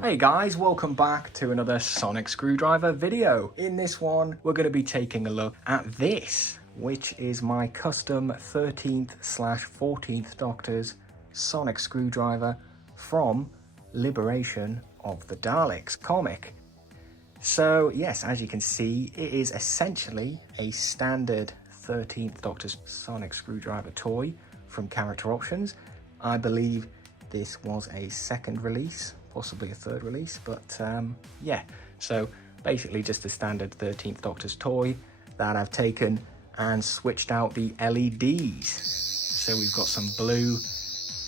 Hey guys, welcome back to another sonic screwdriver video. In this one, we're going to be taking a look at this, which is my custom 13th/14th Doctor's sonic screwdriver from Liberation of the Daleks comic. So yes, as you can see, it is essentially a standard 13th Doctor's sonic screwdriver toy from Character Options. I believe this was a second release, possibly a third release, but yeah, so basically just a standard 13th Doctor's toy that I've taken and switched out the LEDs. So we've got some blue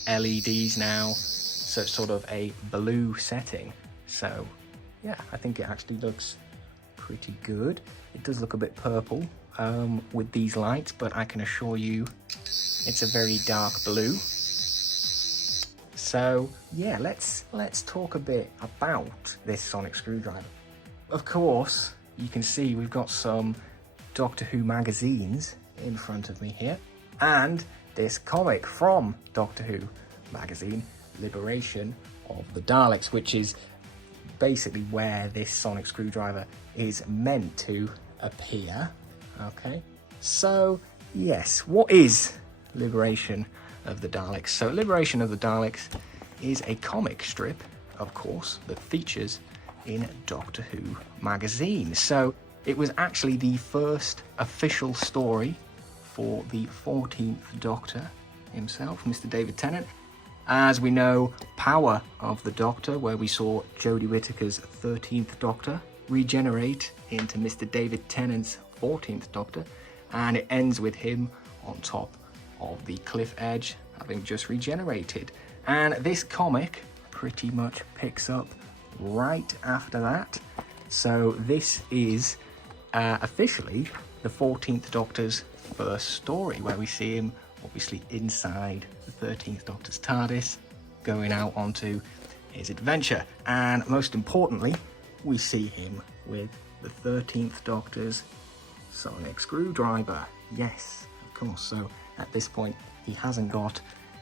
LEDs now, so it's sort of a blue setting. So yeah, I think it actually looks pretty good. It does look a bit purple with these lights, but I can assure you it's a very dark blue. So yeah, let's talk a bit about this sonic screwdriver. Of course, you can see we've got some Doctor Who magazines in front of me here, and this comic from Doctor Who magazine, Liberation of the Daleks, which is basically where this sonic screwdriver is meant to appear. Okay, so yes, what is Liberation of the Daleks? So Liberation of the Daleks is a comic strip, of course, that features in Doctor Who magazine. So it was actually the first official story for the 14th Doctor himself, Mr. David Tennant. As we know, Power of the Doctor, where we saw Jodie Whittaker's 13th Doctor regenerate into Mr. David Tennant's 14th Doctor, and it ends with him on top of the cliff edge, having just regenerated. And this comic pretty much picks up right after that. So this is officially the 14th Doctor's first story, where we see him obviously inside the 13th Doctor's TARDIS, going out onto his adventure. And most importantly, we see him with the 13th Doctor's sonic screwdriver. Yes, of course. So at this point, he hasn't got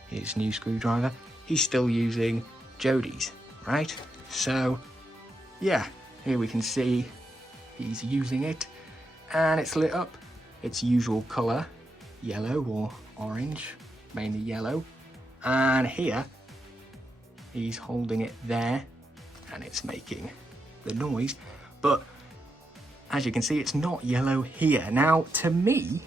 his new screwdriver. He's still using Jodie's, right? So yeah, here we can see he's using it, and it's lit up its usual color, yellow or orange, mainly yellow. And here he's holding it there and it's making the noise, but as you can see, it's not yellow here. Now to me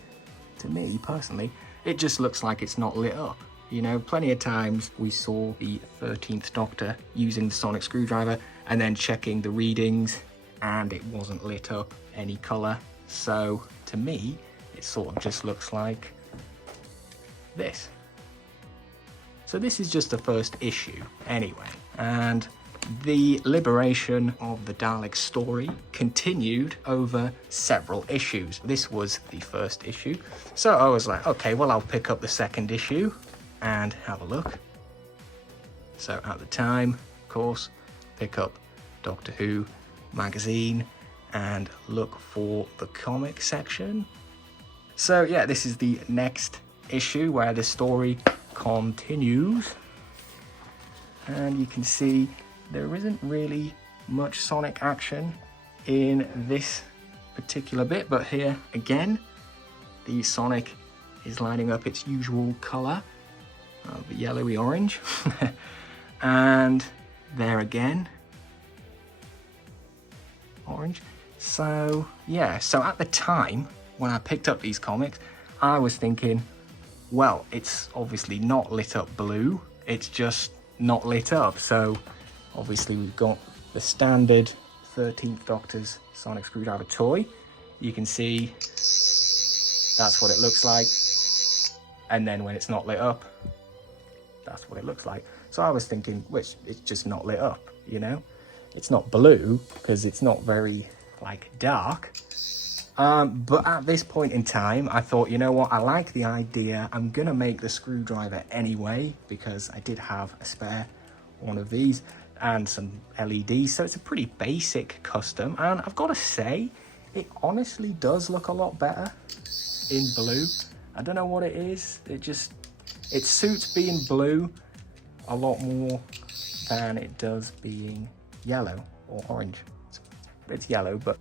personally, it just looks like it's not lit up. You know, plenty of times we saw the 13th Doctor using the sonic screwdriver and then checking the readings and it wasn't lit up any color. So to me, it sort of just looks like this. So this is just the first issue anyway, and the Liberation of the Daleks story continued over several issues. This was the first issue, so I was like, okay, well, I'll pick up the second issue and have a look. So at the time, of course, pick up Doctor Who magazine and look for the comic section. So yeah, this is the next issue where the story continues, and you can see there isn't really much sonic action in this particular bit, but here again, the sonic is lining up its usual color of the yellowy orange. And there again, orange. So yeah, so at the time when I picked up these comics, I was thinking, well, it's obviously not lit up blue, it's just not lit up. So obviously we've got the standard 13th Doctor's sonic screwdriver toy. You can see that's what it looks like, and then when it's not lit up, that's what it looks like. So I was thinking, which it's just not lit up, you know? It's not blue because it's not very like dark. But at this point in time, I thought, you know what, I like the idea. I'm gonna make the screwdriver anyway because I did have a spare one of these and some LEDs, so it's a pretty basic custom, and I've got to say, it honestly does look a lot better in blue. I don't know what it is, it suits being blue a lot more than it does being yellow or orange. It's yellow, but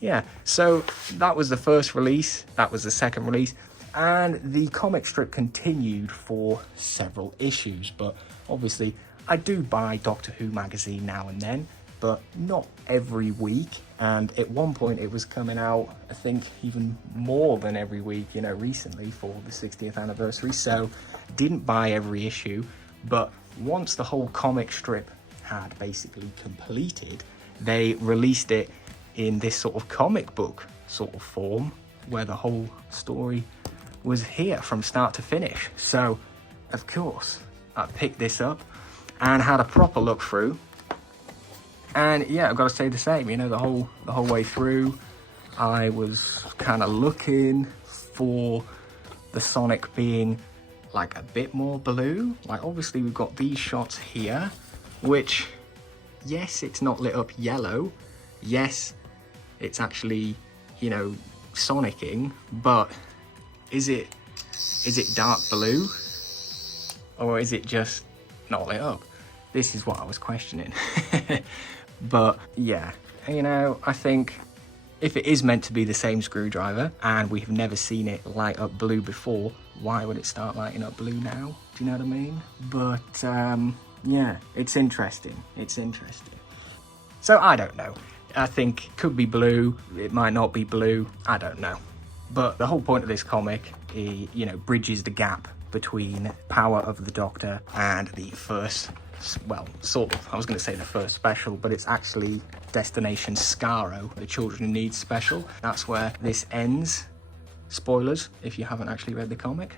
yeah. So that was the first release. That was the second release. And the comic strip continued for several issues. But obviously, I do buy Doctor Who magazine now and then, but not every week. And at one point it was coming out, I think, even more than every week, you know, recently for the 60th anniversary. So didn't buy every issue. But once the whole comic strip had basically completed, they released it in this sort of comic book sort of form, where the whole story was here from start to finish. So, of course, I picked this up and had a proper look through. And yeah, I've got to say the same, you know, the whole way through, I was kind of looking for the Sonic being like a bit more blue. Like, obviously we've got these shots here, which, yes, it's not lit up yellow. Yes, it's actually, you know, sonicking, but is it dark blue? Or is it just not lit up? This is what I was questioning. But yeah, you know, I think if it is meant to be the same screwdriver and we have never seen it light up blue before, why would it start lighting up blue now? Do you know what I mean? But yeah, it's interesting. It's interesting. So I don't know. I think it could be blue. It might not be blue. I don't know. But the whole point of this comic, you know, bridges the gap between Power of the Doctor and the first, well, sort of, I was going to say the first special, but it's actually Destination Skaro, the Children in Need special. That's where this ends. Spoilers, if you haven't actually read the comic.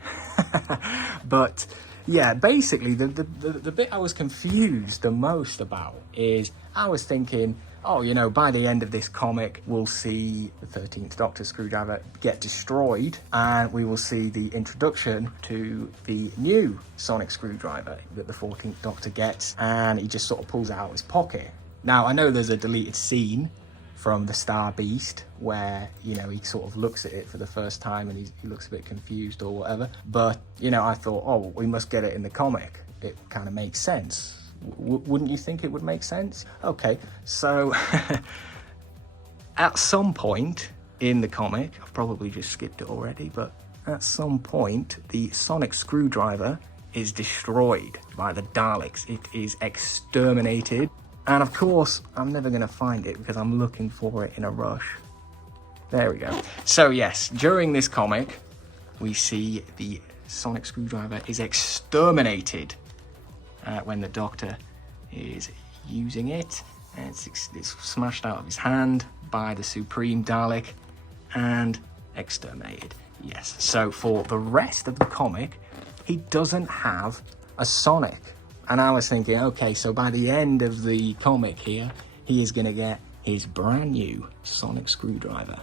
But yeah, basically, the bit I was confused the most about is I was thinking, oh, you know, by the end of this comic, we'll see the 13th Doctor screwdriver get destroyed, and we will see the introduction to the new sonic screwdriver that the 14th Doctor gets, and he just sort of pulls it out of his pocket. Now, I know there's a deleted scene from the Star Beast where, you know, he sort of looks at it for the first time and he looks a bit confused or whatever, but, you know, I thought, oh, we must get it in the comic. It kind of makes sense. Wouldn't you think it would make sense? Okay, so at some point in the comic, I've probably just skipped it already, but at some point, the sonic screwdriver is destroyed by the Daleks. It is exterminated. And of course, I'm never going to find it because I'm looking for it in a rush. There we go. So yes, during this comic, we see the sonic screwdriver is exterminated when the Doctor is using it. And it's smashed out of his hand by the Supreme Dalek and exterminated. Yes, so for the rest of the comic, he doesn't have a Sonic. And I was thinking, okay, so by the end of the comic here, he is going to get his brand new sonic screwdriver.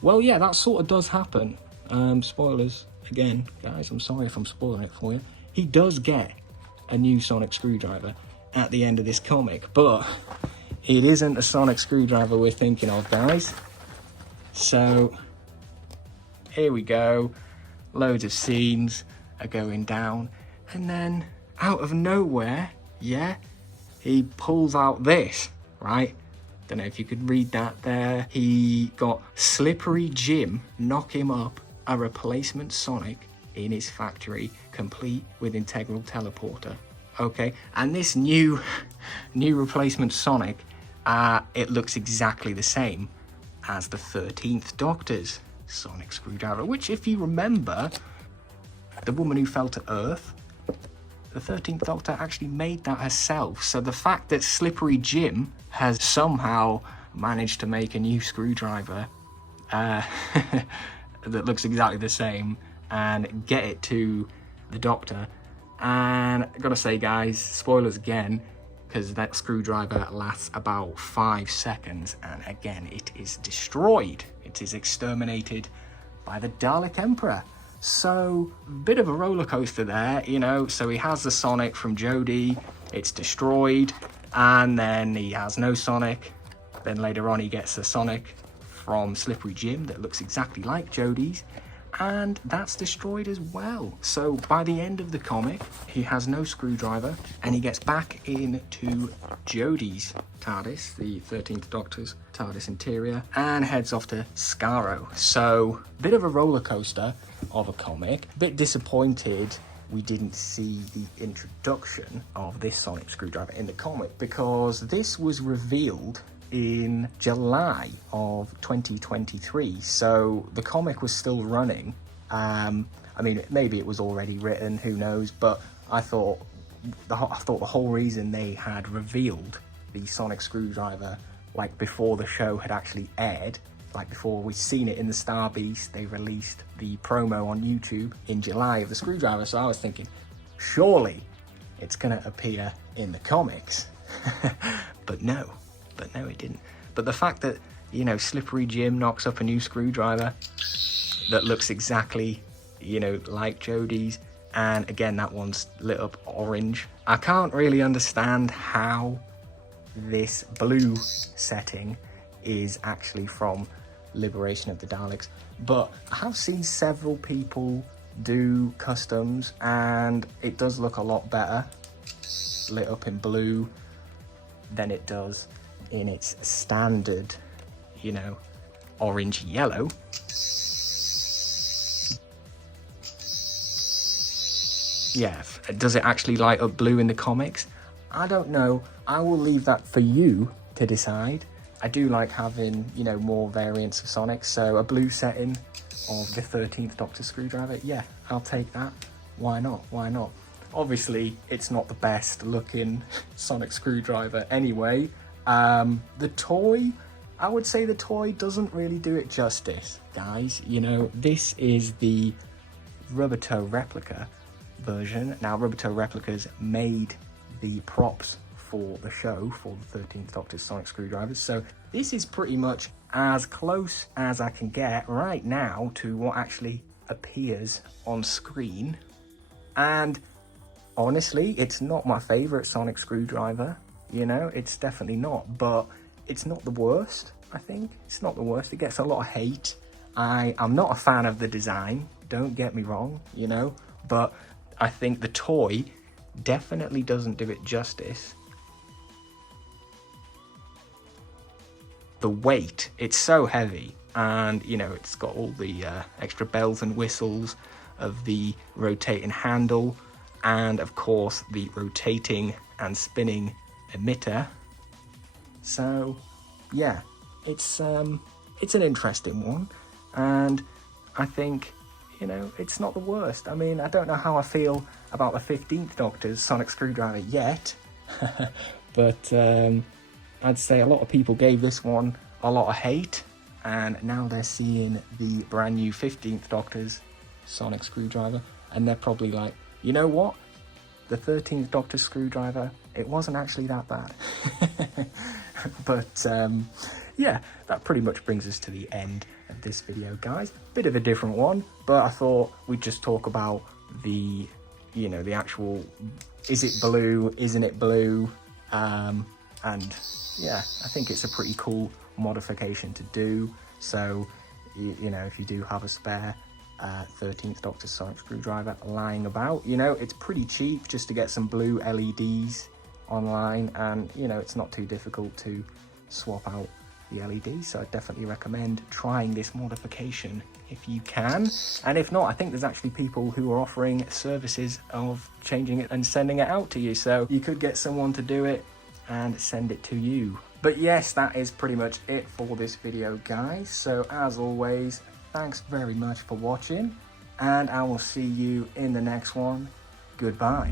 Well, yeah, that sort of does happen. Spoilers, again, guys, I'm sorry if I'm spoiling it for you. He does get a new sonic screwdriver at the end of this comic, but it isn't the sonic screwdriver we're thinking of, guys. So, here we go. Loads of scenes are going down, and then out of nowhere, yeah, he pulls out this, right? Don't know if you could read that there. He got Slippery Jim knock him up a replacement Sonic in his factory, complete with integral teleporter. Okay, and this new replacement Sonic, it looks exactly the same as the 13th Doctor's sonic screwdriver, which, if you remember, the woman who fell to Earth, the 13th Doctor actually made that herself. So the fact that Slippery Jim has somehow managed to make a new screwdriver that looks exactly the same and get it to the Doctor. And I gotta say, guys, spoilers again, because that screwdriver lasts about 5 seconds, and again, it is destroyed. It is exterminated by the Dalek Emperor. So, bit of a roller coaster there, you know. So he has the Sonic from Jodie, it's destroyed, and then he has no Sonic. Then later on he gets a Sonic from Slippery Jim that looks exactly like Jodie's, and that's destroyed as well. So by the end of the comic, he has no screwdriver, and he gets back into Jodie's TARDIS, the 13th Doctor's TARDIS interior, and heads off to Skaro. So, bit of a roller coaster of a comic. Bit disappointed we didn't see the introduction of this sonic screwdriver in the comic, because this was revealed in July of 2023, so the comic was still running. I mean, maybe it was already written, who knows, but I thought the whole reason they had revealed the sonic screwdriver, like before the show had actually aired, like before we'd seen it in the Star Beast, they released the promo on YouTube in July of the screwdriver. So I was thinking, surely it's gonna appear in the comics. but no, it didn't. But the fact that, you know, Slippery Jim knocks up a new screwdriver that looks exactly, you know, like Jodie's, and again, that one's lit up orange. I can't really understand how this blue setting is actually from Liberation of the Daleks, but I have seen several people do customs and it does look a lot better lit up in blue than it does in its standard, you know, orange yellow. Yeah, does it actually light up blue in the comics? I don't know. I will leave that for you to decide. I do like having, you know, more variants of Sonic, so a blue setting of the 13th Doctor screwdriver, yeah, I'll take that. Why not? Why not? Obviously, it's not the best looking Sonic screwdriver anyway. The toy, I would say the toy doesn't really do it justice, guys. You know, this is the Rubbertoe Replica version. Now, Rubbertoe Replicas made the props for the show, for the 13th Doctor's sonic screwdrivers, so this is pretty much as close as I can get right now to what actually appears on screen. And honestly, it's not my favorite sonic screwdriver, you know, it's definitely not, but it's not the worst. I think it's not the worst. It gets a lot of hate. I'm not a fan of the design, don't get me wrong, you know, but I think the toy definitely doesn't do it justice. The weight, it's so heavy, and you know, it's got all the extra bells and whistles of the rotating handle, and of course the rotating and spinning emitter. So yeah, it's an interesting one, and I think, you know, it's not the worst. I mean, I don't know how I feel about the 15th Doctor's sonic screwdriver yet, but I'd say a lot of people gave this one a lot of hate, and now they're seeing the brand new 15th Doctor's sonic screwdriver, and they're probably like, you know what? The 13th Doctor's screwdriver, it wasn't actually that bad. But yeah, that pretty much brings us to the end of this video, guys. Bit of a different one, but I thought we'd just talk about the, you know, the actual, is it blue, isn't it blue? And yeah, I think it's a pretty cool modification to do. So, you know, if you do have a spare 13th Doctor sonic screwdriver lying about, you know, it's pretty cheap just to get some blue LEDs online, and you know, it's not too difficult to swap out the LEDs, so I definitely recommend trying this modification if you can. And if not, I think there's actually people who are offering services of changing it and sending it out to you, so you could get someone to do it and send it to you. But yes, that is pretty much it for this video, guys. So as always, thanks very much for watching, and I will see you in the next one. Goodbye.